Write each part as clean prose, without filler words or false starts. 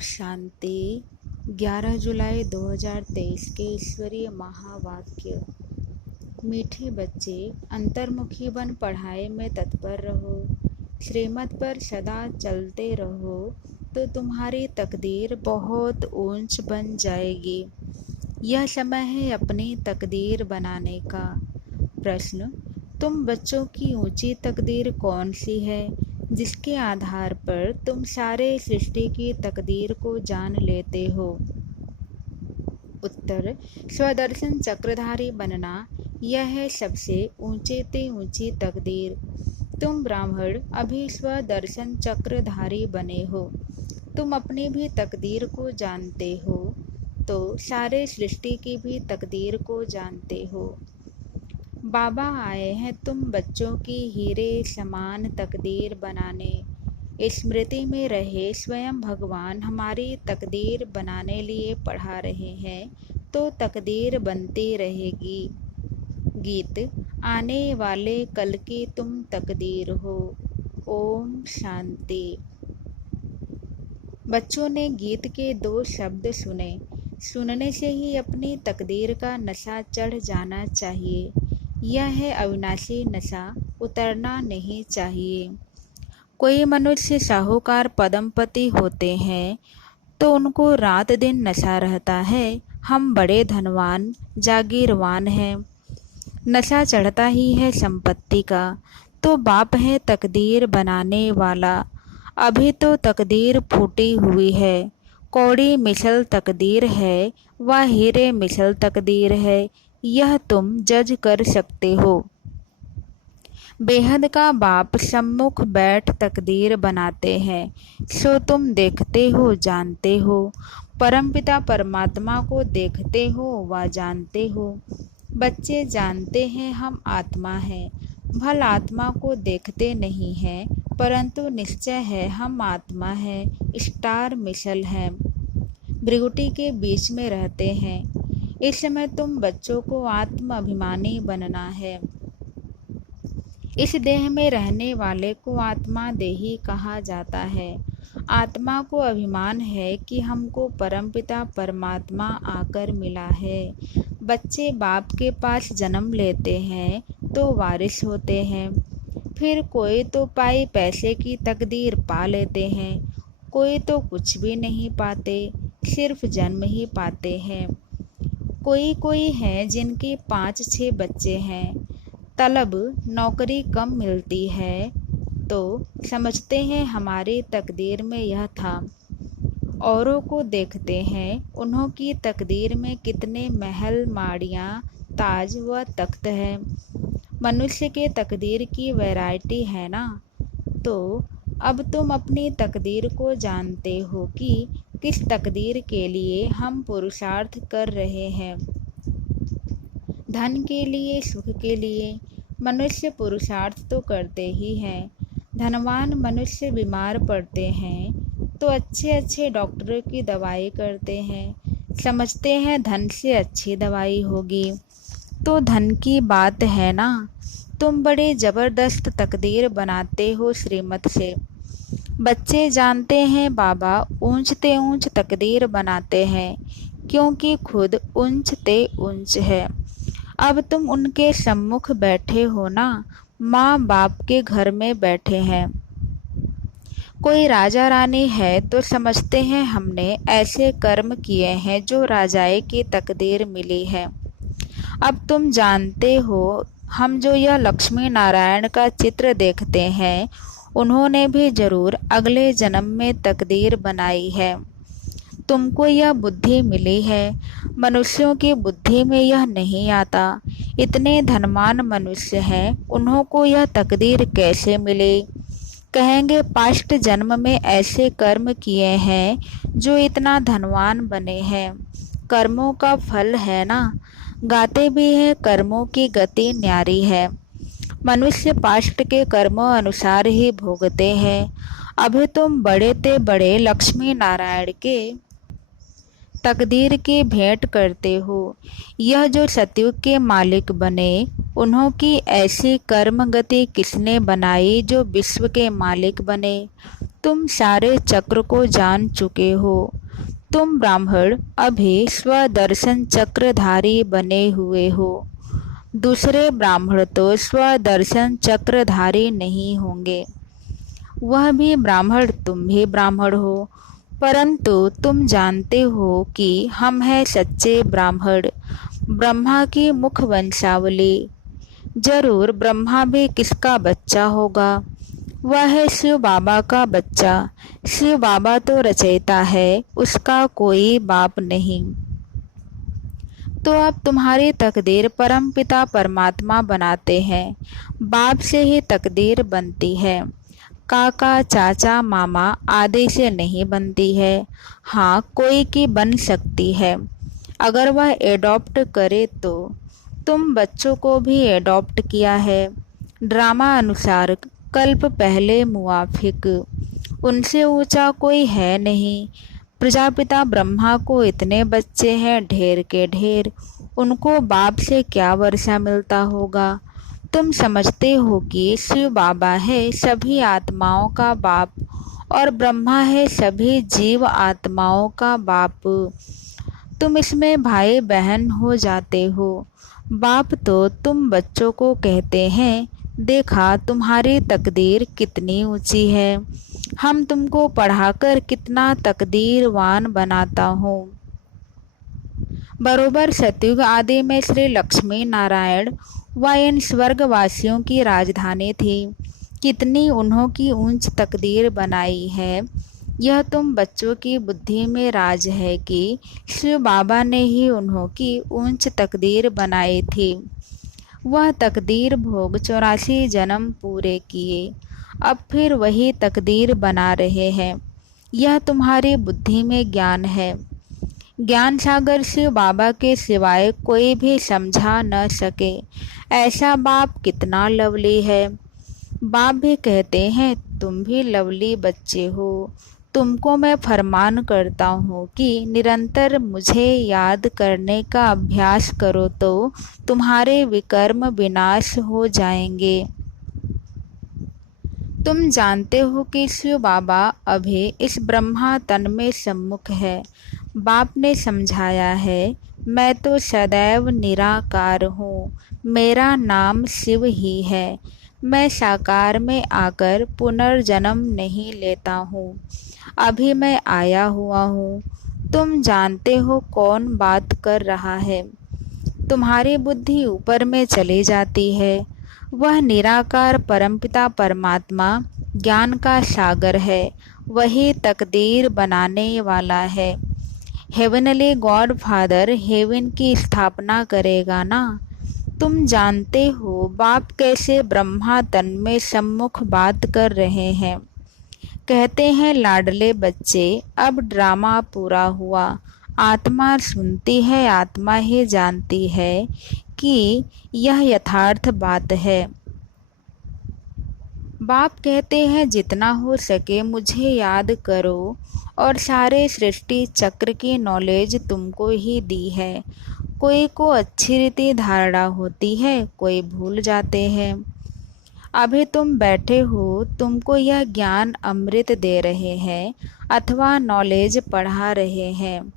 शांति। 11 जुलाई 2023 के ईश्वरीय महावाक्य। मीठे बच्चे, अंतर्मुखी बन पढ़ाई में तत्पर रहो, श्रीमत पर सदा चलते रहो तो तुम्हारी तकदीर बहुत ऊंच बन जाएगी। यह समय है अपनी तकदीर बनाने का। प्रश्न: तुम बच्चों की ऊंची तकदीर कौन सी है जिसके आधार पर तुम सारे सृष्टि की तकदीर को जान लेते हो? उत्तर: स्वदर्शन चक्रधारी बनना, यह है सबसे ऊंचे ते ऊंची तकदीर। तुम ब्राह्मण अभी स्वदर्शन चक्रधारी बने हो, तुम अपनी भी तकदीर को जानते हो तो सारे सृष्टि की भी तकदीर को जानते हो। बाबा आए हैं तुम बच्चों की हीरे समान तकदीर बनाने। स्मृति में रहे स्वयं भगवान हमारी तकदीर बनाने लिए पढ़ा रहे हैं तो तकदीर बनती रहेगी। गीत: आने वाले कल की तुम तकदीर हो। ओम शांति। बच्चों ने गीत के 2 शब्द सुने। सुनने से ही अपनी तकदीर का नशा चढ़ जाना चाहिए। यह है अविनाशी नशा, उतरना नहीं चाहिए। कोई मनुष्य साहूकार पद्मपति होते हैं तो उनको रात दिन नशा रहता है, हम बड़े धनवान जागीरवान हैं। नशा चढ़ता ही है संपत्ति का, तो बाप है तकदीर बनाने वाला। अभी तो तकदीर फूटी हुई है, कौड़ी मिसल तकदीर है, वह हीरे मिसल तकदीर है, यह तुम जज कर सकते हो। बेहद का बाप सम्मुख बैठ तकदीर बनाते हैं, सो तुम देखते हो जानते हो। परमपिता परमात्मा को देखते हो व जानते हो। बच्चे जानते हैं हम आत्मा हैं, भल आत्मा को देखते नहीं हैं, परंतु निश्चय है हम आत्मा हैं, स्टार मिसल हैं, भृगुटी के बीच में रहते हैं। इस समय तुम बच्चों को आत्म अभिमानी बनना है। इस देह में रहने वाले को आत्मा देही कहा जाता है। आत्मा को अभिमान है कि हमको परमपिता परमात्मा आकर मिला है। बच्चे बाप के पास जन्म लेते हैं तो वारिस होते हैं, फिर कोई तो पाई पैसे की तकदीर पा लेते हैं, कोई तो कुछ भी नहीं पाते, सिर्फ जन्म ही पाते हैं। कोई हैं जिनके 5-6 बच्चे हैं, तलब नौकरी कम मिलती है तो समझते हैं हमारी तकदीर में यह था। औरों को देखते हैं उन्हों की तकदीर में कितने महल माड़ियाँ ताज व तख्त है। मनुष्य के तकदीर की वैरायटी है ना। तो अब तुम अपनी तकदीर को जानते हो कि किस तकदीर के लिए हम पुरुषार्थ कर रहे हैं। धन के लिए, सुख के लिए मनुष्य पुरुषार्थ तो करते ही हैं। धनवान मनुष्य बीमार पड़ते हैं तो अच्छे डॉक्टरों की दवाई करते हैं, समझते हैं धन से अच्छी दवाई होगी। तो धन की बात है ना। तुम बड़े जबरदस्त तकदीर बनाते हो श्रीमत से। बच्चे जानते हैं बाबा ऊंचते ऊंच तकदीर बनाते हैं क्योंकि खुद ऊंचते ऊंच है। अब तुम उनके सम्मुख बैठे हो ना, माँ बाप के घर में बैठे हैं। कोई राजा रानी है तो समझते हैं हमने ऐसे कर्म किए हैं जो राजाए की तकदीर मिली है। अब तुम जानते हो हम जो यह लक्ष्मी नारायण का चित्र देखते हैं उन्होंने भी जरूर अगले जन्म में तकदीर बनाई है। तुमको यह बुद्धि मिली है, मनुष्यों की बुद्धि में यह नहीं आता। इतने धनवान मनुष्य हैं, उन्हों को यह तकदीर कैसे मिले? कहेंगे पास्ट जन्म में ऐसे कर्म किए हैं जो इतना धनवान बने हैं। कर्मों का फल है ना। गाते भी हैं कर्मों की गति न्यारी है। मनुष्य पास्ट के कर्मों अनुसार ही भोगते हैं। अभी तुम बड़े ते बड़े लक्ष्मी नारायण के तकदीर की भेंट करते हो। यह जो सतयुग के मालिक बने उन्हों की ऐसी कर्म गति किसने बनाई जो विश्व के मालिक बने? तुम सारे चक्र को जान चुके हो। तुम ब्राह्मण अभी स्वदर्शन चक्रधारी बने हुए हो। दूसरे ब्राह्मण तो स्वदर्शन चक्रधारी नहीं होंगे। वह भी ब्राह्मण, तुम भी ब्राह्मण हो, परंतु तुम जानते हो कि हम हैं सच्चे ब्राह्मण, ब्रह्मा की मुख वंशावली। जरूर ब्रह्मा भी किसका बच्चा होगा? वह है शिव बाबा का बच्चा। शिव बाबा तो रचयिता है, उसका कोई बाप नहीं। तो अब तुम्हारी तकदीर परमपिता परमात्मा बनाते हैं। बाप से ही तकदीर बनती है, काका चाचा मामा आदि से नहीं बनती है। हाँ, कोई की बन सकती है, अगर वह एडॉप्ट करे तो। तुम बच्चों को भी एडॉप्ट किया है, ड्रामा अनुसार कल्प पहले मुआफिक। उनसे ऊंचा कोई है नहीं। प्रजापिता ब्रह्मा को इतने बच्चे हैं, ढेर के ढेर, उनको बाप से क्या वर्षा मिलता होगा? तुम समझते हो कि शिव बाबा है सभी आत्माओं का बाप और ब्रह्मा है सभी जीव आत्माओं का बाप। तुम इसमें भाई बहन हो जाते हो। बाप तो तुम बच्चों को कहते हैं, देखा तुम्हारी तकदीर कितनी ऊंची है, हम तुमको पढ़ाकर कितना तकदीरवान बनाता हूँ। बरोबर सतयुग आदि में श्री लक्ष्मी नारायण व इन स्वर्गवासियों की राजधानी थी। कितनी उन्हों की ऊंच तकदीर बनाई है, यह तुम बच्चों की बुद्धि में राज है कि शिव बाबा ने ही उन्हों की ऊंच तकदीर बनाई थी। वह तकदीर भोग 84 जन्म पूरे किए, अब फिर वही तकदीर बना रहे हैं। यह तुम्हारी बुद्धि में ज्ञान है। ज्ञान सागर शिव बाबा के सिवाय कोई भी समझा न सके। ऐसा बाप कितना लवली है। बाप भी कहते हैं, तुम भी लवली बच्चे हो। तुमको मैं फरमान करता हूँ कि निरंतर मुझे याद करने का अभ्यास करो तो तुम्हारे विकर्म विनाश हो जाएंगे। तुम जानते हो कि शिव बाबा अभी इस ब्रह्मा तन में सम्मुख है। बाप ने समझाया है, मैं तो सदैव निराकार हूँ, मेरा नाम शिव ही है। मैं साकार में आकर पुनर्जन्म नहीं लेता हूँ, अभी मैं आया हुआ हूँ। तुम जानते हो कौन बात कर रहा है। तुम्हारी बुद्धि ऊपर में चली जाती है। वह निराकार परमपिता परमात्मा ज्ञान का सागर है, वही तकदीर बनाने वाला है। हेवनली गॉड फादर हेवन की स्थापना करेगा ना। तुम जानते हो बाप कैसे ब्रह्मा तन में सम्मुख बात कर रहे हैं। कहते हैं, लाडले बच्चे, अब ड्रामा पूरा हुआ। आत्मा सुनती है, आत्मा ही जानती है कि यह यथार्थ बात है। बाप कहते हैं, जितना हो सके मुझे याद करो, और सारे सृष्टि चक्र की नॉलेज तुमको ही दी है। कोई को अच्छी रीति धारणा होती है, कोई भूल जाते हैं। अभी तुम बैठे हो, तुमको यह ज्ञान अमृत दे रहे हैं अथवा नॉलेज पढ़ा रहे हैं।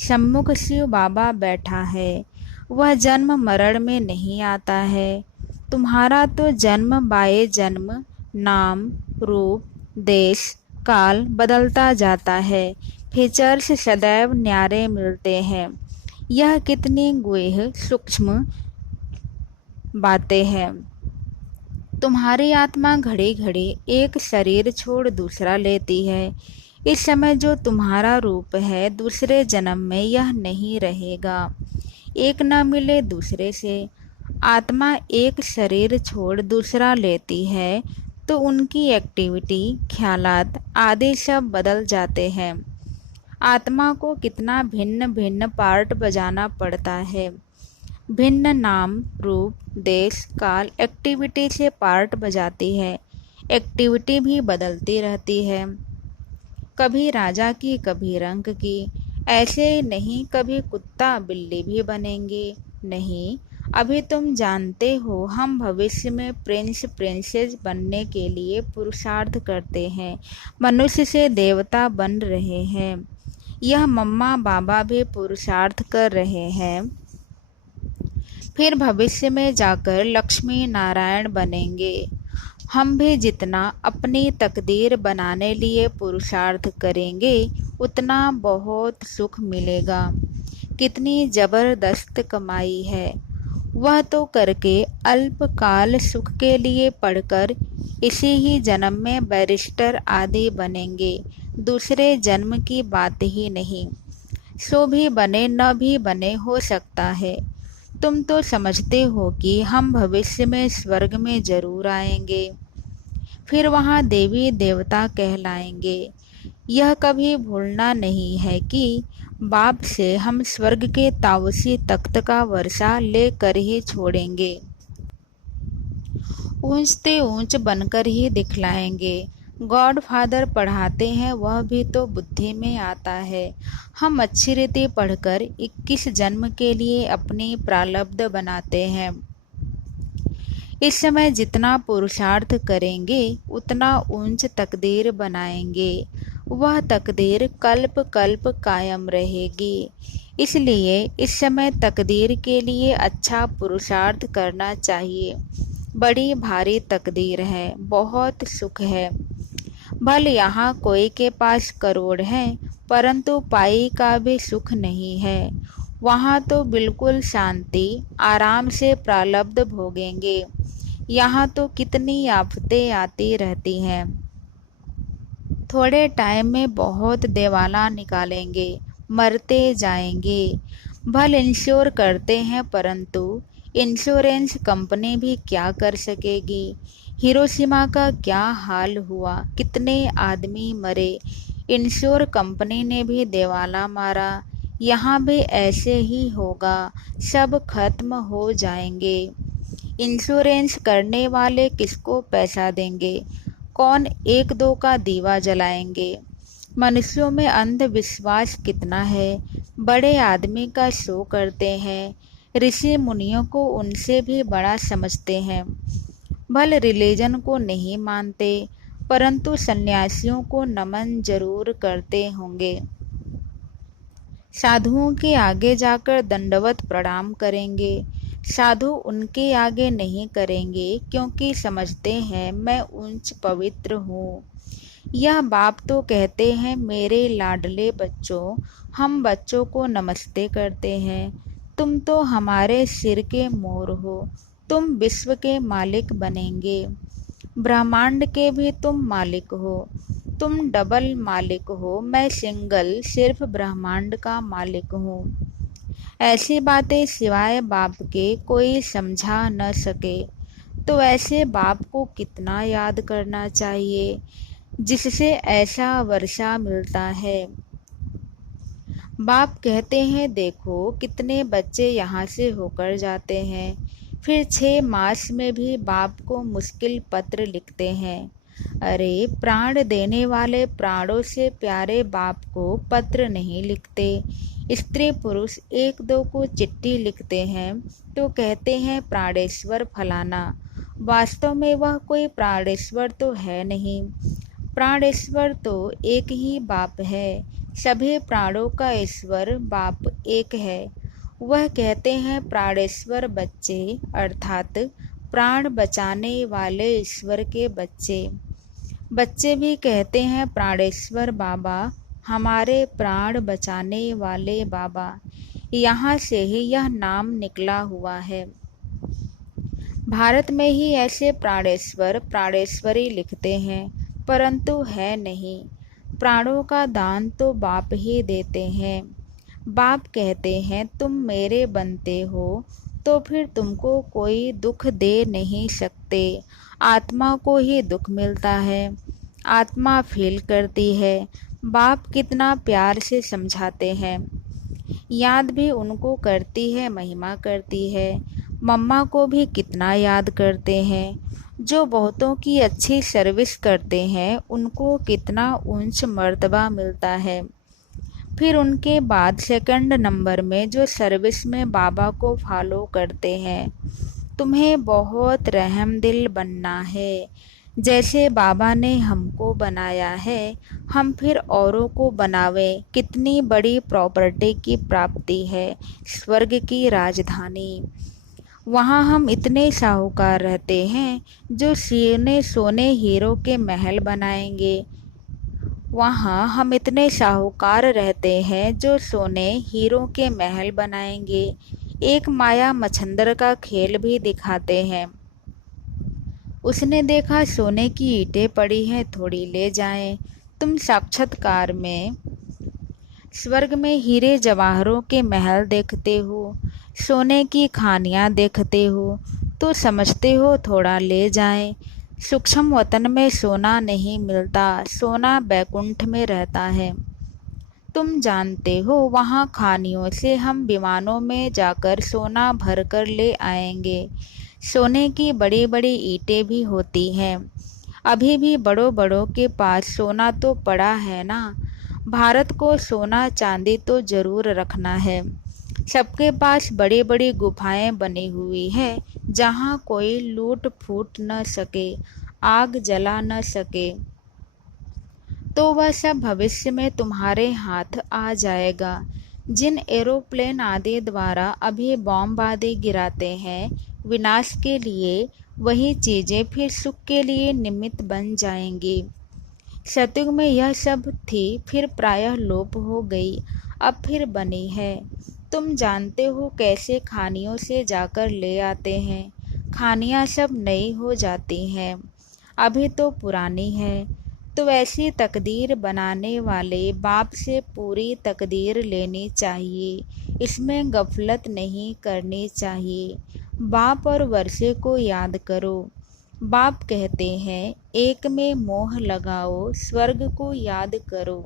सम्मुख शिव बाबा बैठा है, वह जन्म मरण में नहीं आता है। तुम्हारा तो जन्म बाए जन्म नाम रूप देश काल बदलता जाता है, फीचर्स सदैव न्यारे मिलते हैं। यह कितनी गुह्य सूक्ष्म बातें हैं। तुम्हारी आत्मा घड़ी घड़ी एक शरीर छोड़ दूसरा लेती है। इस समय जो तुम्हारा रूप है, दूसरे जन्म में यह नहीं रहेगा। एक न मिले दूसरे से। आत्मा एक शरीर छोड़ दूसरा लेती है तो उनकी एक्टिविटी, ख्यालात आदि सब बदल जाते हैं। आत्मा को कितना भिन्न भिन्न पार्ट बजाना पड़ता है। भिन्न नाम रूप देश काल एक्टिविटी से पार्ट बजाती है। एक्टिविटी भी बदलती रहती है, कभी राजा की कभी रंक की। ऐसे नहीं कभी कुत्ता बिल्ली भी बनेंगे, नहीं, अभी तुम जानते हो हम भविष्य में प्रिंस प्रिंसेस बनने के लिए पुरुषार्थ करते हैं, मनुष्य से देवता बन रहे हैं। यह मम्मा पापा भी पुरुषार्थ कर रहे हैं, फिर भविष्य में जाकर लक्ष्मी नारायण बनेंगे। हम भी जितना अपनी तकदीर बनाने लिए पुरुषार्थ करेंगे उतना बहुत सुख मिलेगा। कितनी जबरदस्त कमाई है, वह तो करके अल्पकाल सुख के लिए पढ़कर इसी ही जन्म में बैरिस्टर आदि बनेंगे, दूसरे जन्म की बात ही नहीं। सो भी बने न भी बने हो सकता है। तुम तो समझते हो कि हम भविष्य में स्वर्ग में जरूर आएंगे, फिर वहाँ देवी देवता कहलाएंगे। यह कभी भूलना नहीं है कि बाप से हम स्वर्ग के ताउसी तख्त का वर्षा लेकर ही छोड़ेंगे, ऊंचते ऊंच बनकर ही दिखलाएंगे। गॉड फादर पढ़ाते हैं, वह भी तो बुद्धि में आता है। हम अच्छी रीति पढ़कर 21 जन्म के लिए अपनी प्रारब्ध बनाते हैं। इस समय जितना पुरुषार्थ करेंगे उतना ऊंच तकदीर बनाएंगे, वह तकदीर कल्प कल्प कायम रहेगी। इसलिए इस समय तकदीर के लिए अच्छा पुरुषार्थ करना चाहिए। बड़ी भारी तकदीर है, बहुत सुख है। भले यहाँ कोई के पास करोड़ हैं, परंतु पाई का भी सुख नहीं है। वहाँ तो बिल्कुल शांति, आराम से प्रारब्ध भोगेंगे। यहाँ तो कितनी आफतें आती रहती हैं। थोड़े टाइम में बहुत देवाला निकालेंगे, मरते जाएंगे। भले इंश्योर करते हैं, परंतु इंश्योरेंस कंपनी भी क्या कर सकेगी। हिरोशिमा का क्या हाल हुआ, कितने आदमी मरे, इंश्योर कंपनी ने भी देवाला मारा। यहाँ भी ऐसे ही होगा, सब खत्म हो जाएंगे। इंश्योरेंस करने वाले किसको पैसा देंगे, कौन एक दो का दीवा जलाएंगे। मनुष्यों में अंधविश्वास कितना है, बड़े आदमी का शो करते हैं, ऋषि मुनियों को उनसे भी बड़ा समझते हैं। भले रिलीजन को नहीं मानते, परंतु सन्यासियों को नमन जरूर करते होंगे। साधुओं के आगे जाकर दंडवत प्रणाम करेंगे। साधु उनके आगे नहीं करेंगे, क्योंकि समझते हैं मैं उच्च पवित्र हूँ। यह बाप तो कहते हैं मेरे लाडले बच्चों, हम बच्चों को नमस्ते करते हैं। तुम तो हमारे सिर के मोर हो, तुम विश्व के मालिक बनेंगे। ब्रह्मांड के भी तुम मालिक हो। तुम डबल मालिक हो, मैं सिंगल सिर्फ ब्रह्मांड का मालिक हूँ। ऐसी बातें सिवाय बाप के कोई समझा न सके, तो ऐसे बाप को कितना याद करना चाहिए जिससे ऐसा वर्षा मिलता है। बाप कहते हैं देखो कितने बच्चे यहाँ से होकर जाते हैं, फिर 6 मास में भी बाप को मुश्किल पत्र लिखते हैं। अरे प्राण देने वाले प्राणों से प्यारे बाप को पत्र नहीं लिखते। स्त्री पुरुष एक दो को चिट्ठी लिखते हैं तो कहते हैं प्राणेश्वर फलाना। वास्तव में वह कोई प्राणेश्वर तो है नहीं। प्राणेश्वर तो एक ही बाप है, सभी प्राणों का ईश्वर बाप एक है। वह कहते हैं प्राणेश्वर बच्चे, अर्थात प्राण बचाने वाले ईश्वर के बच्चे। बच्चे भी कहते हैं प्राणेश्वर बाबा, हमारे प्राण बचाने वाले बाबा। यहाँ से ही यह नाम निकला हुआ है। भारत में ही ऐसे प्राणेश्वर प्राणेश्वरी लिखते हैं, परंतु है नहीं। प्राणों का दान तो बाप ही देते हैं। बाप कहते हैं तुम मेरे बनते हो तो फिर तुमको कोई दुख दे नहीं सकते। आत्मा को ही दुख मिलता है, आत्मा फील करती है। बाप कितना प्यार से समझाते हैं, याद भी उनको करती है, महिमा करती है। मम्मा को भी कितना याद करते हैं। जो बहुतों की अच्छी सर्विस करते हैं उनको कितना ऊंच मर्तबा मिलता है। फिर उनके बाद सेकंड नंबर में जो सर्विस में बाबा को फॉलो करते हैं। तुम्हें बहुत रहमदिल बनना है, जैसे बाबा ने हमको बनाया है हम फिर औरों को बनावें। कितनी बड़ी प्रॉपर्टी की प्राप्ति है, स्वर्ग की राजधानी। वहाँ हम इतने साहूकार रहते हैं जो सोने सोने हीरो के महल बनाएंगे। वहाँ हम इतने साहूकार रहते हैं जो सोने हीरो के महल बनाएंगे। एक माया मच्छंदर का खेल भी दिखाते हैं। उसने देखा सोने की ईंटें पड़ी हैं, थोड़ी ले जाएं। तुम साक्षात्कार में स्वर्ग में हीरे जवाहरों के महल देखते हो, सोने की खानियाँ देखते हो, तो समझते हो थोड़ा ले जाएं। सूक्ष्म वतन में सोना नहीं मिलता, सोना बैकुंठ में रहता है। तुम जानते हो वहाँ खानियों से हम विमानों में जाकर सोना भर कर ले आएंगे। सोने की बड़ी बड़ी ईंटें भी होती हैं। अभी भी बड़ों बड़ों के पास सोना तो पड़ा है ना। भारत को सोना चांदी तो जरूर रखना है। सबके पास बड़ी बड़ी गुफाएं बनी हुई है, जहाँ कोई लूट फूट न सके, आग जला न सके। तो वह सब भविष्य में तुम्हारे हाथ आ जाएगा। जिन एरोप्लेन आदि द्वारा अभी बॉम्ब आदि गिराते हैं विनाश के लिए, वही चीज़ें फिर सुख के लिए निमित्त बन जाएंगी। सतयुग में यह सब थी, फिर प्रायः लोप हो गई, अब फिर बनी है। तुम जानते हो कैसे खानियों से जाकर ले आते हैं। खानियाँ सब नई हो जाती हैं, अभी तो पुरानी है। तो ऐसी तकदीर बनाने वाले बाप से पूरी तकदीर लेनी चाहिए, इसमें गफलत नहीं करनी चाहिए। बाप और वर्षे को याद करो। बाप कहते हैं एक में मोह लगाओ, स्वर्ग को याद करो।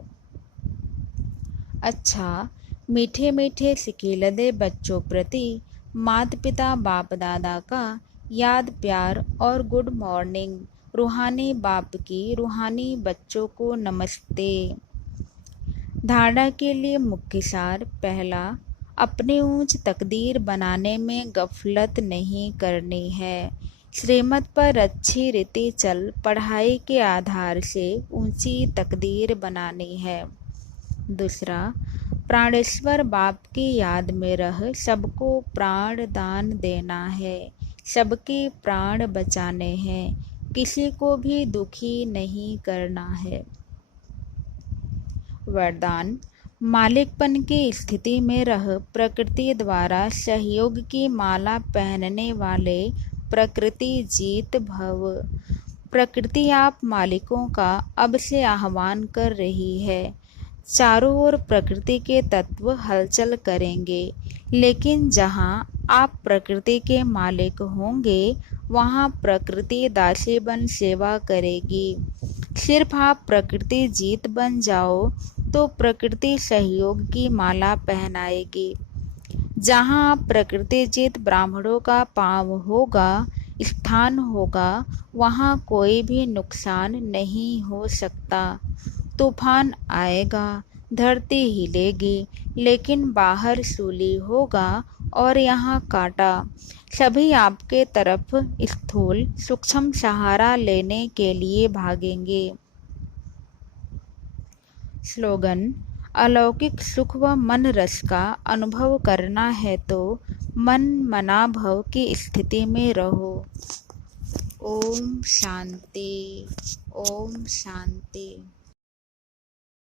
अच्छा, मीठे मीठे सिकीलदे बच्चों प्रति माता पिता बाप दादा का याद प्यार और गुड मॉर्निंग। रूहानी बाप की रूहानी बच्चों को नमस्ते। धारणा के लिए मुख्य सार। पहला, अपनी ऊंच तकदीर बनाने में गफलत नहीं करनी है। श्रीमत पर अच्छी रीति चल पढ़ाई के आधार से ऊंची तकदीर बनानी है। दूसरा, प्राणेश्वर बाप की याद में रह सबको प्राण दान देना है। सबके प्राण बचाने हैं, किसी को भी दुखी नहीं करना है। वरदान, मालिकपन की स्थिति में रह प्रकृति द्वारा सहयोग की माला पहनने वाले प्रकृति जीत भव। प्रकृति आप मालिकों का अब से आह्वान कर रही है। चारों ओर प्रकृति के तत्व हलचल करेंगे, लेकिन जहाँ आप प्रकृति के मालिक होंगे वहाँ प्रकृति दासी बन सेवा करेगी। सिर्फ आप प्रकृति जीत बन जाओ तो प्रकृति सहयोग की माला पहनाएगी। जहाँ आप प्रकृति जीत ब्राह्मणों का पांव होगा, स्थान होगा, वहाँ कोई भी नुकसान नहीं हो सकता। तूफान आएगा, धरती हिलेगी, लेकिन बाहर सूली होगा और यहाँ कांटा। सभी आपके तरफ स्थूल सूक्ष्म सहारा लेने के लिए भागेंगे। स्लोगन, अलौकिक सुख व मन रस का अनुभव करना है तो मन मना भव की स्थिति में रहो। ओम शांति, ओम शांति।